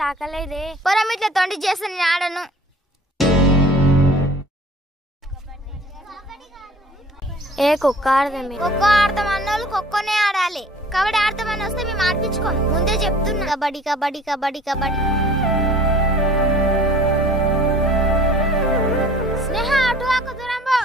తాకలేదే. పొరం ఇట్లా తొండి చేస్తే నేను ఆడను. ఏ కుక్క ఆడదాం. ఖోఖో ఆడతాం అన్నోళ్ళు ఖోఖోనే ఆడాలి. కబడ్డీ ఆడతామని వస్తే మేము ఆడిపించుకోం. ముందే చెప్తున్నా. కబడ్డీ కబడ్డీ కబడ్డీ కబడ్డీ. స్నేహ అటు ఆకు దూరం పో.